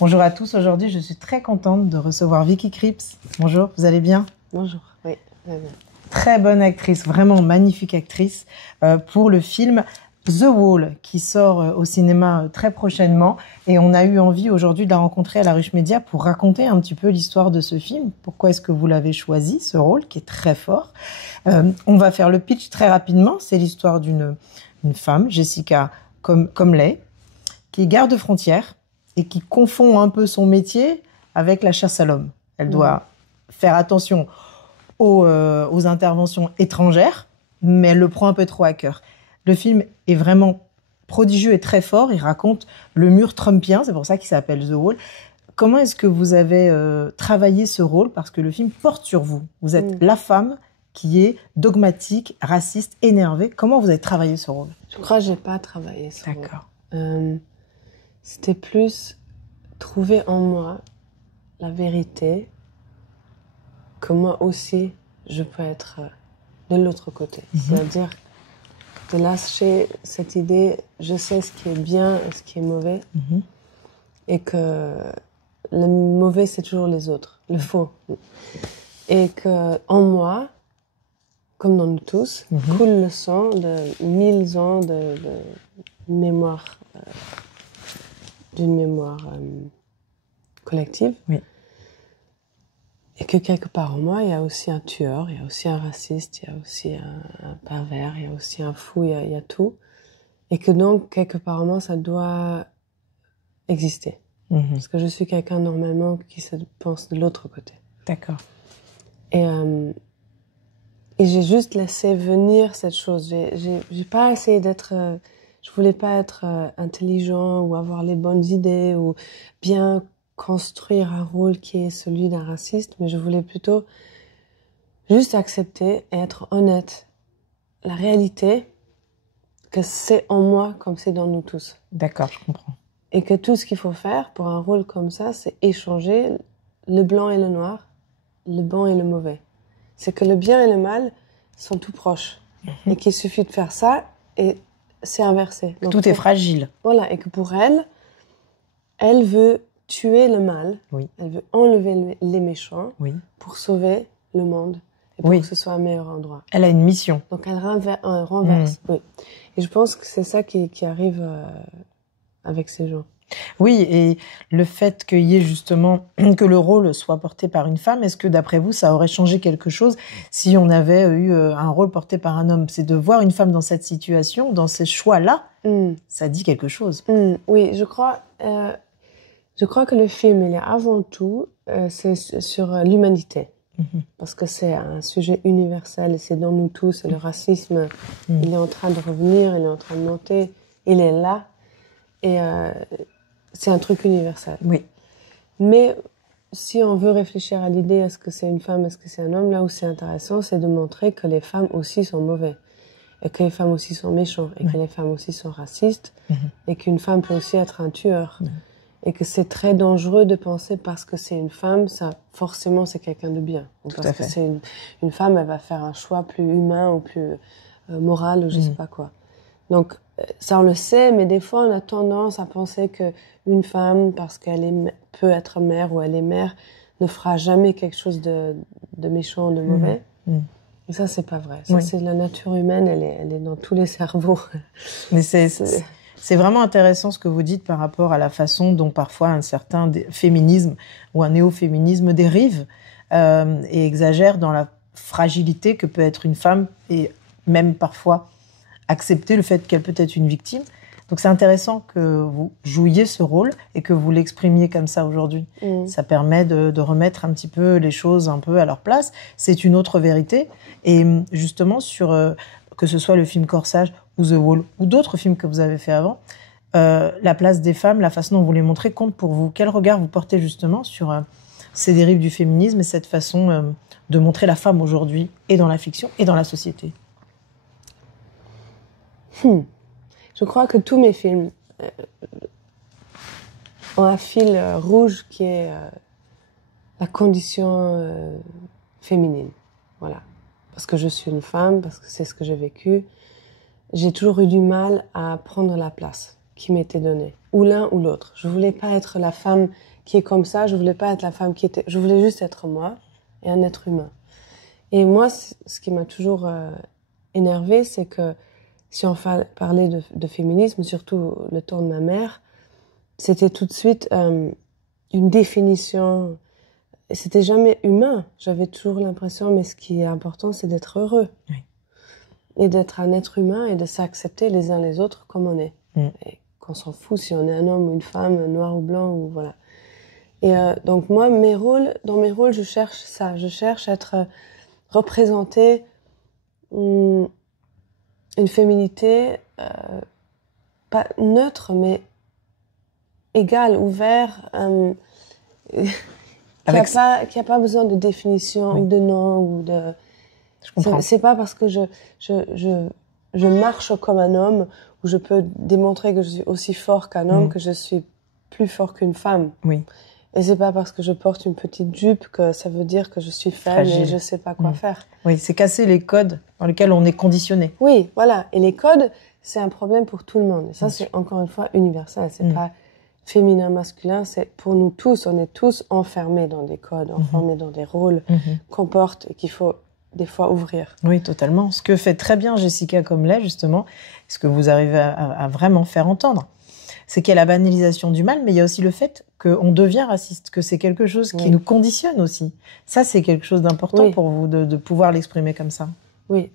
Bonjour à tous, aujourd'hui je suis très contente de recevoir Vicky Krieps. Bonjour, vous allez bien? Bonjour, oui, très bien. Très bonne actrice, vraiment magnifique actrice pour le film The Wall qui sort au cinéma très prochainement. Et on a eu envie aujourd'hui de la rencontrer à la Ruche Média pour raconter un petit peu l'histoire de ce film. Pourquoi est-ce que vous l'avez choisi, ce rôle qui est très fort? On va faire le pitch très rapidement. C'est l'histoire d'une femme, Jessica Comley, qui est garde frontière et qui confond un peu son métier avec la chasse à l'homme. Elle doit faire attention aux interventions étrangères, mais elle le prend un peu trop à cœur. Le film est vraiment prodigieux et très fort. Il raconte le mur trumpien, c'est pour ça qu'il s'appelle The Wall. Comment est-ce que vous avez travaillé ce rôle? Parce que le film porte sur vous. Vous êtes la femme qui est dogmatique, raciste, énervée. Comment vous avez travaillé ce rôle? Je crois que je n'ai pas travaillé ce rôle. D'accord. C'était plus trouver en moi la vérité, que moi aussi, je peux être de l'autre côté. C'est-à-dire de lâcher cette idée, je sais ce qui est bien et ce qui est mauvais, et que le mauvais, c'est toujours les autres, le faux. Et que en moi, comme dans nous tous, coule le sang de 1000 ans de mémoire, d'une mémoire collective. Oui. Et que quelque part en moi, il y a aussi un tueur, il y a aussi un raciste, il y a aussi un pervers, il y a aussi un fou, il y a tout. Et que donc, quelque part en moi, ça doit exister. Parce que je suis quelqu'un normalement qui se pense de l'autre côté. D'accord. Et j'ai juste laissé venir cette chose. J'ai pas essayé d'être... je voulais pas être intelligent ou avoir les bonnes idées ou bien construire un rôle qui est celui d'un raciste, mais je voulais plutôt juste accepter et être honnête. La réalité, que c'est en moi comme c'est dans nous tous. D'accord, je comprends. Et que tout ce qu'il faut faire pour un rôle comme ça, c'est échanger le blanc et le noir, le bon et le mauvais. C'est que le bien et le mal sont tout proches. Et qu'il suffit de faire ça et c'est inversé. Donc tout est fragile. Voilà, et que pour elle, elle veut tuer le mal, elle veut enlever les méchants pour sauver le monde et pour que ce soit un meilleur endroit. Elle a une mission. Donc elle renverse. Et je pense que c'est ça qui arrive avec ces gens. Oui, et le fait qu'il y ait justement que le rôle soit porté par une femme, est-ce que d'après vous, ça aurait changé quelque chose si on avait eu un rôle porté par un homme? C'est de voir une femme dans cette situation, dans ces choix-là, ça dit quelque chose. Oui, je crois que le film, il est avant tout, c'est sur l'humanité. Parce que c'est un sujet universel, c'est dans nous tous, et le racisme, il est en train de revenir, il est en train de monter, il est là, et c'est un truc universel. Oui. Mais si on veut réfléchir à l'idée, est-ce que c'est une femme, est-ce que c'est un homme, là où c'est intéressant, c'est de montrer que les femmes aussi sont mauvais, et que les femmes aussi sont méchantes, et que les femmes aussi sont racistes, et qu'une femme peut aussi être un tueur. Et que c'est très dangereux de penser parce que c'est une femme, ça forcément c'est quelqu'un de bien. Ou parce que c'est une femme, elle va faire un choix plus humain ou plus moral ou je sais pas quoi. Donc ça on le sait, mais des fois on a tendance à penser que une femme, parce qu'elle peut être mère ou elle est mère, ne fera jamais quelque chose de méchant ou de mauvais. Et ça c'est pas vrai. Ça c'est la nature humaine, elle est dans tous les cerveaux. Mais c'est vraiment intéressant ce que vous dites par rapport à la façon dont parfois un certain féminisme ou un néo-féminisme dérive et exagère dans la fragilité que peut être une femme et même parfois accepter le fait qu'elle peut être une victime. Donc c'est intéressant que vous jouiez ce rôle et que vous l'exprimiez comme ça aujourd'hui. Ça permet de remettre un petit peu les choses un peu à leur place. C'est une autre vérité. Et justement, sur que ce soit le film Corsage ou The Wall, ou d'autres films que vous avez fait avant, la place des femmes, la façon dont vous les montrez compte pour vous. Quel regard vous portez justement sur ces dérives du féminisme et cette façon de montrer la femme aujourd'hui, et dans la fiction, et dans la société? Je crois que tous mes films ont un fil rouge qui est la condition féminine. Voilà. Parce que je suis une femme, parce que c'est ce que j'ai vécu. J'ai toujours eu du mal à prendre la place. qui m'était donné, ou l'un ou l'autre. Je voulais pas être la femme qui est comme ça, je voulais pas être la femme qui était... Je voulais juste être moi et un être humain. Et moi, ce qui m'a toujours énervée, c'est que si on parlait de féminisme, surtout le temps de ma mère, c'était tout de suite une définition. Et c'était jamais humain. J'avais toujours l'impression, mais ce qui est important, c'est d'être heureux. Oui. Et d'être un être humain et de s'accepter les uns les autres comme on est. Et qu'on s'en fout si on est un homme ou une femme, noir ou blanc, ou voilà. Et donc moi, dans mes rôles, je cherche ça. Je cherche à être représenter une féminité pas neutre, mais égale, ouvert, qui a pas besoin de définition ou de nom ou de. Je comprends. C'est pas parce que je marche comme un homme ou je peux démontrer que je suis aussi fort qu'un homme que je suis plus fort qu'une femme. Oui. Et c'est pas parce que je porte une petite jupe que ça veut dire que je suis faible et je sais pas quoi faire. Oui, c'est casser les codes dans lesquels on est conditionné. Oui, voilà. Et les codes, c'est un problème pour tout le monde. Et ça, c'est encore une fois universel. C'est pas féminin, masculin. C'est pour nous tous. On est tous enfermés dans des codes, enfermés dans des rôles qu'on porte et qu'il faut des fois ouvrir. Oui, totalement. Ce que fait très bien Jessica Comley, justement, ce que vous arrivez à vraiment faire entendre, c'est qu'il y a la banalisation du mal, mais il y a aussi le fait qu'on devient raciste, que c'est quelque chose qui nous conditionne aussi. Ça, c'est quelque chose d'important pour vous, de pouvoir l'exprimer comme ça. Oui.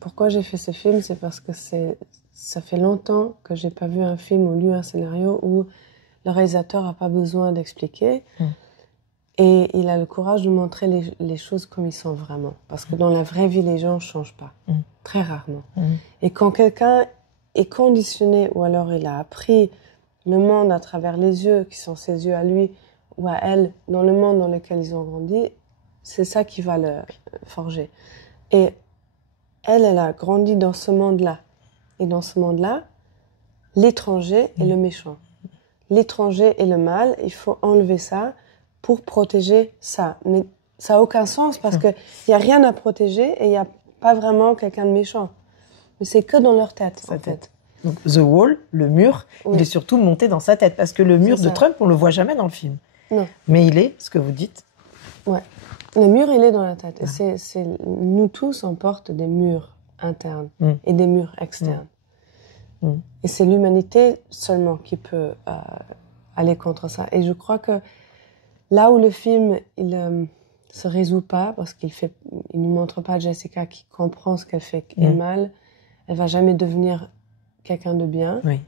Pourquoi j'ai fait ce film, c'est parce que ça fait longtemps que j'ai pas vu un film ou lu un scénario où le réalisateur a pas besoin d'expliquer. Et il a le courage de montrer les choses comme ils sont vraiment. Parce que dans la vraie vie, les gens ne changent pas. Très rarement. Et quand quelqu'un est conditionné, ou alors il a appris le monde à travers les yeux, qui sont ses yeux à lui ou à elle, dans le monde dans lequel ils ont grandi, c'est ça qui va le forger. Et elle a grandi dans ce monde-là. Et dans ce monde-là, l'étranger est le méchant. L'étranger est le mal, il faut enlever ça pour protéger ça. Mais ça n'a aucun sens parce qu'il n'y a rien à protéger et il n'y a pas vraiment quelqu'un de méchant. Mais c'est que dans leur tête, en fait. Donc, The Wall, le mur, il est surtout monté dans sa tête. Parce que le mur de Trump, on ne le voit jamais dans le film. Non. Mais il est, ce que vous dites. Ouais. Le mur, il est dans la tête. Et nous tous, on porte des murs internes et des murs externes. Et c'est l'humanité seulement qui peut aller contre ça. Et je crois que là où le film, il se résout pas, parce il nous montre pas Jessica qui comprend ce qu'elle fait est mal, elle va jamais devenir quelqu'un de bien. Oui.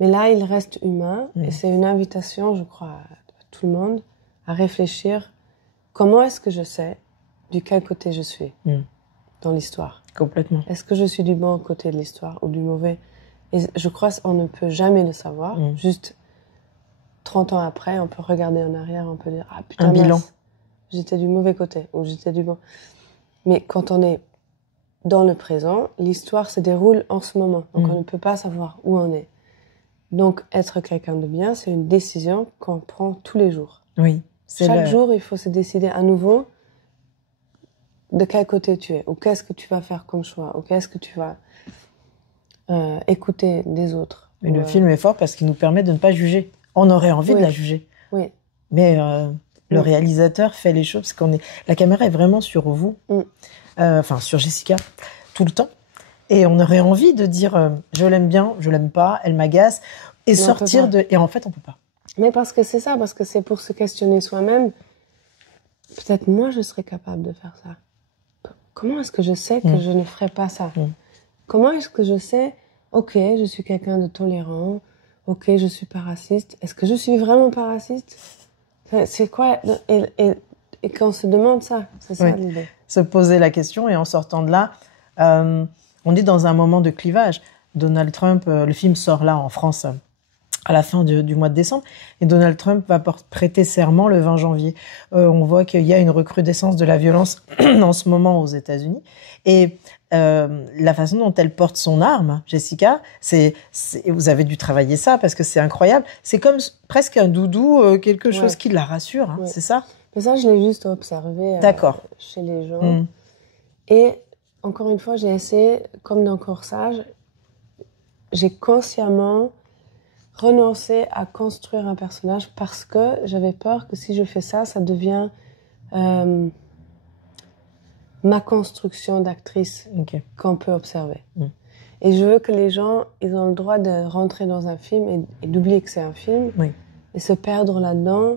Mais là, il reste humain, et c'est une invitation, je crois, à tout le monde, à réfléchir comment est-ce que je sais du quel côté je suis dans l'histoire. Complètement. Est-ce que je suis du bon côté de l'histoire ou du mauvais? Et je crois qu'on ne peut jamais le savoir. Juste 30 ans après, on peut regarder en arrière, on peut dire « Ah putain, un bilan. J'étais du mauvais côté ou j'étais du bon. » Mais quand on est dans le présent, l'histoire se déroule en ce moment. Donc on ne peut pas savoir où on est. Donc être quelqu'un de bien, c'est une décision qu'on prend tous les jours. Oui. Chaque jour, il faut se décider à nouveau de quel côté tu es, ou qu'est-ce que tu vas faire comme choix, ou qu'est-ce que tu vas écouter des autres. Et le film est fort parce qu'il nous permet de ne pas juger. On aurait envie de la juger. Oui. Mais le réalisateur fait les choses parce la caméra est vraiment sur vous, enfin sur Jessica, tout le temps. Et on aurait envie de dire je l'aime bien, je l'aime pas, elle m'agace, et sortir de. Et en fait, on peut pas. Mais parce que c'est ça, parce que c'est pour se questionner soi-même. Peut-être moi, je serais capable de faire ça. Comment est-ce que je sais que je ne ferais pas ça? Comment est-ce que je sais, ok, je suis quelqu'un de tolérant, ok, je suis pas raciste. Est-ce que je suis vraiment pas raciste? C'est quoi? Et qu'on se demande ça, c'est ça l'idée. Se poser la question, et en sortant de là, on est dans un moment de clivage. Donald Trump, le film sort là en France à la fin du mois de décembre, et Donald Trump va prêter serment le 20 janvier. On voit qu'il y a une recrudescence de la violence en ce moment aux États-Unis, et la façon dont elle porte son arme, Jessica, vous avez dû travailler ça parce que c'est incroyable. C'est comme presque un doudou, quelque chose qui la rassure, hein, c'est ça? Mais ça, je l'ai juste observé chez les gens. Et encore une fois, j'ai essayé, comme dans Corsage, j'ai consciemment renoncé à construire un personnage parce que j'avais peur que si je fais ça, ça devient ma construction d'actrice qu'on peut observer. Et je veux que les gens, ils ont le droit de rentrer dans un film et d'oublier que c'est un film et se perdre là-dedans.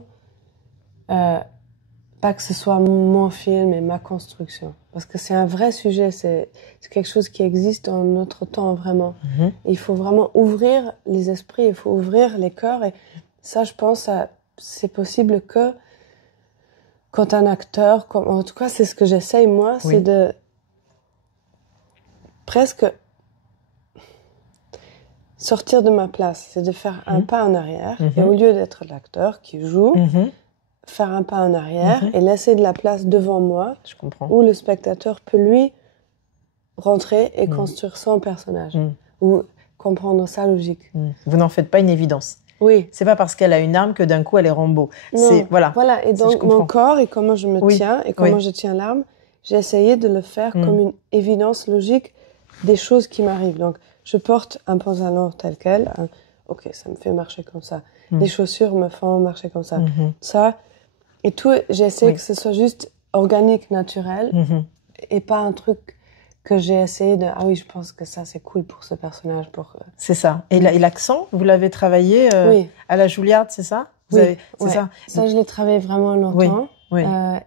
Pas que ce soit mon film et ma construction. Parce que c'est un vrai sujet, c'est quelque chose qui existe dans notre temps, vraiment. Et il faut vraiment ouvrir les esprits, il faut ouvrir les cœurs. Et ça, je pense, c'est possible que quand un acteur, en tout cas, c'est ce que j'essaye, moi, c'est de presque sortir de ma place. C'est de faire un pas en arrière. Et au lieu d'être l'acteur qui joue, faire un pas en arrière et laisser de la place devant moi, je comprends, où le spectateur peut lui rentrer et construire son personnage ou comprendre sa logique. Vous n'en faites pas une évidence. Oui. C'est pas parce qu'elle a une arme que d'un coup elle est Rambo. Non. Voilà. Et donc mon corps et comment je me tiens et comment je tiens l'arme, j'ai essayé de le faire comme une évidence logique des choses qui m'arrivent. Donc je porte un pantalon tel quel. Ok, ça me fait marcher comme ça. Les chaussures me font marcher comme ça. Ça. Et tout, j'ai essayé que ce soit juste organique, naturel, et pas un truc que j'ai essayé de... Ah oui, je pense que ça, c'est cool pour ce personnage. C'est ça. Et l'accent, vous l'avez travaillé à la Juilliard, c'est ça? C'est ça. Ça, je l'ai travaillé vraiment longtemps.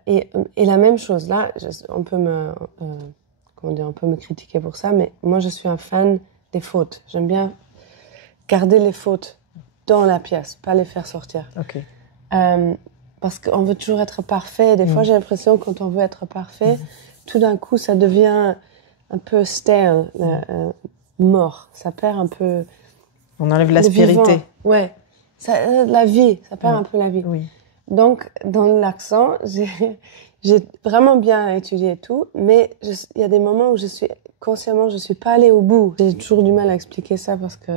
Et la même chose, là, on peut me critiquer pour ça, mais moi, je suis un fan des fautes. J'aime bien garder les fautes dans la pièce, pas les faire sortir. Parce qu'on veut toujours être parfait. Des fois, j'ai l'impression que quand on veut être parfait, tout d'un coup, ça devient un peu stale, mort. Ça perd un peu... On enlève l'aspérité. Ouais. La vie, ça perd un peu la vie. Donc, dans l'accent, j'ai vraiment bien étudié tout, mais il y a des moments où je suis pas allée au bout. J'ai toujours du mal à expliquer ça parce que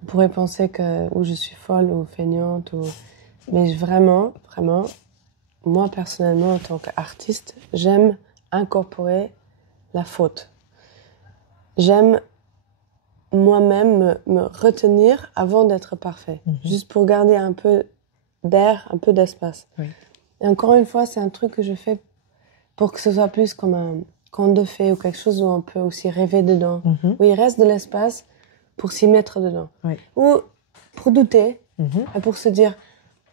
on pourrait penser que ou je suis folle ou feignante mais vraiment, moi personnellement en tant qu'artiste, j'aime incorporer la faute. J'aime moi-même me retenir avant d'être parfait, juste pour garder un peu d'air, un peu d'espace. Et encore une fois, c'est un truc que je fais pour que ce soit plus comme un conte de fées ou quelque chose où on peut aussi rêver dedans, où il reste de l'espace pour s'y mettre dedans. Ou pour douter, et pour se dire...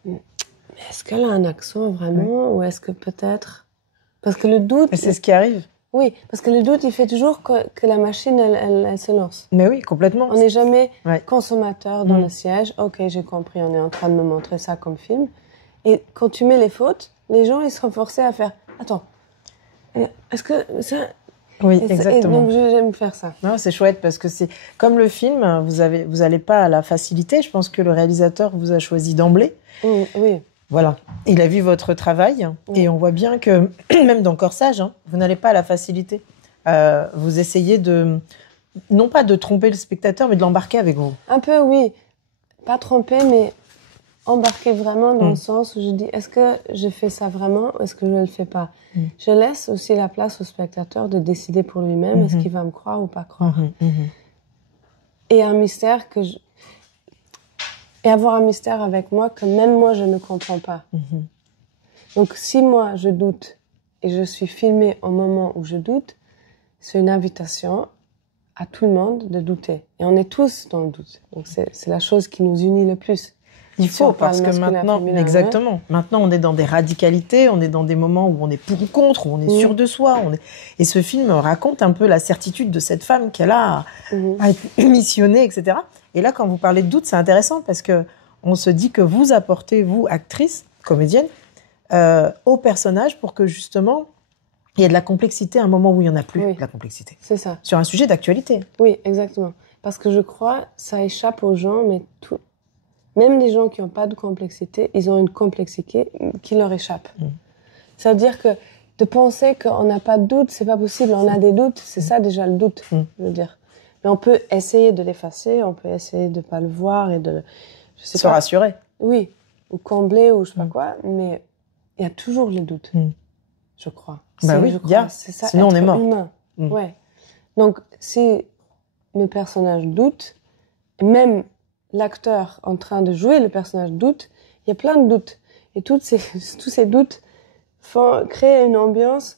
Mais est-ce qu'elle a un accent vraiment ou est-ce que peut-être... Parce que le doute... Et c'est ce qui arrive. Oui, parce que le doute, il fait toujours que la machine, elle se lance. Mais oui, complètement. On n'est jamais consommateur dans le siège. Ok, j'ai compris, on est en train de me montrer ça comme film. Et quand tu mets les fautes, les gens, ils seront forcés à faire... Attends, est-ce que ça... Oui, exactement. Et donc, j'aime faire ça. Non, c'est chouette parce que c'est comme le film, vous allez pas à la facilité. Je pense que le réalisateur vous a choisi d'emblée. Oui. Voilà. Il a vu votre travail et on voit bien que, même dans Corsage, vous n'allez pas à la facilité. Vous essayez non pas de tromper le spectateur, mais de l'embarquer avec vous. Un peu, oui. Pas tromper, mais embarquer vraiment dans le sens où je dis, est-ce que je fais ça vraiment ou est-ce que je ne le fais pas? Je laisse aussi la place au spectateur de décider pour lui-même, est-ce qu'il va me croire ou pas croire. Et un mystère et avoir un mystère avec moi que même moi, je ne comprends pas. Donc, si moi, je doute et je suis filmée au moment où je doute, c'est une invitation à tout le monde de douter. Et on est tous dans le doute. Donc, c'est la chose qui nous unit le plus. Il faut, parce que maintenant, exactement. Maintenant, on est dans des radicalités, on est dans des moments où on est pour ou contre, où on est sûr de soi. Et ce film raconte un peu la certitude de cette femme qu'elle a à être missionnée, etc. Et là, quand vous parlez de doute, c'est intéressant parce que on se dit que vous apportez, vous, actrice, comédienne, au personnage pour que justement il y ait de la complexité à un moment où il n'y en a plus de la complexité. C'est ça. Sur un sujet d'actualité. Oui, exactement. Parce que je crois ça échappe aux gens, mais même les gens qui n'ont pas de complexité, ils ont une complexité qui leur échappe. C'est-à-dire que de penser qu'on n'a pas de doute, c'est pas possible. On a des doutes, c'est ça déjà le doute, je veux dire. Mais on peut essayer de l'effacer, on peut essayer de pas le voir et de... Se rassurer. Oui, ou combler ou je sais pas quoi, mais il y a toujours le doute, je crois. Bah oui, c'est ça. Sinon on est mort. Humain. Ouais. Donc si mes personnages doutent, même l'acteur en train de jouer le personnage doute, il y a plein de doutes. Et tous ces doutes créent une ambiance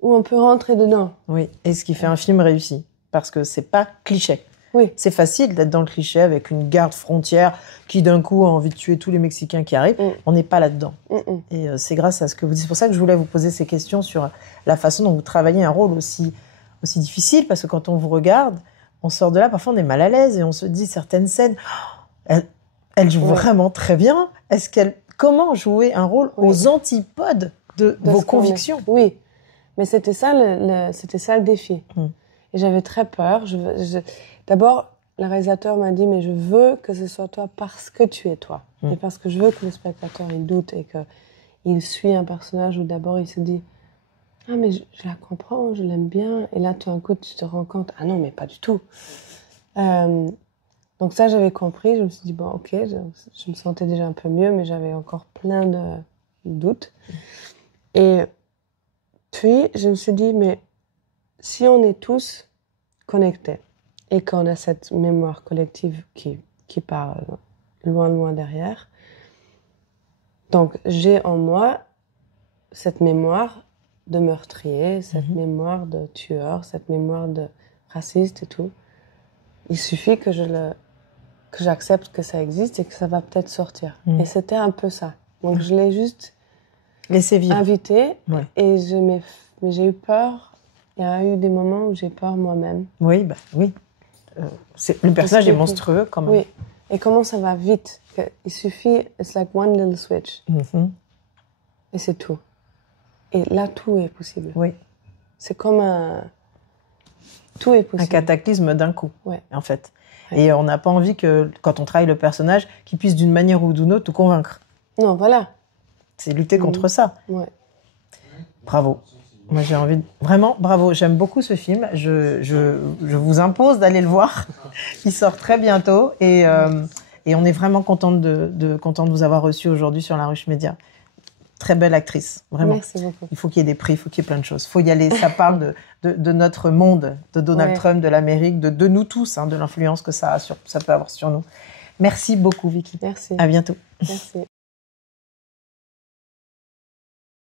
où on peut rentrer dedans. Oui, et ce qui fait un film réussi, parce que c'est pas cliché. Oui. C'est facile d'être dans le cliché avec une garde frontière qui d'un coup a envie de tuer tous les Mexicains qui arrivent. On n'est pas là-dedans. Et c'est grâce à ce que vous dites. C'est pour ça que je voulais vous poser ces questions sur la façon dont vous travaillez un rôle aussi difficile, parce que quand on vous regarde, on sort de là, parfois on est mal à l'aise et on se dit certaines scènes, elle joue vraiment très bien. Comment jouer un rôle aux antipodes de vos convictions? Oui, mais c'était ça le défi. Et j'avais très peur. D'abord, le réalisateur m'a dit, mais je veux que ce soit toi parce que tu es toi. Et parce que je veux que le spectateur, il doute et qu'il suit un personnage où d'abord il se dit, ah mais je la comprends, je l'aime bien. Et là, tout d'un coup, tu te rends compte, ah non, mais pas du tout. Donc ça, j'avais compris. Je me suis dit, bon, ok, je me sentais déjà un peu mieux, mais j'avais encore plein de doutes. Et puis, je me suis dit, mais si on est tous connectés et qu'on a cette mémoire collective qui part loin, loin derrière, donc j'ai en moi cette mémoire de meurtrier, cette mémoire de tueur, cette mémoire de raciste et tout. Il suffit que j'accepte que ça existe et que ça va peut-être sortir. Et c'était un peu ça. Donc je l'ai juste invité et mais j'ai eu peur. Il y a eu des moments où j'ai peur moi-même. Oui, oui. Le personnage est monstrueux quand même. Oui. Et comment ça va vite. Il suffit, it's like one little switch. Et c'est tout. Et là, tout est possible. Oui. C'est comme tout est possible. Un cataclysme d'un coup, en fait. Et on n'a pas envie que, quand on travaille le personnage, qu'il puisse d'une manière ou d'une autre te convaincre. Non, voilà. C'est lutter contre ça. Ouais. Bravo. Moi, j'ai envie vraiment, bravo. J'aime beaucoup ce film. Je vous impose d'aller le voir. Il sort très bientôt. Et on est vraiment contente de vous avoir reçu aujourd'hui sur La Ruche Média. Très belle actrice, vraiment. Merci beaucoup. Il faut qu'il y ait des prix, il faut qu'il y ait plein de choses. Il faut y aller. Ça parle de notre monde, de Donald Trump, de l'Amérique, de nous tous, de l'influence que ça peut avoir sur nous. Merci beaucoup, Vicky. Merci. À bientôt. Merci.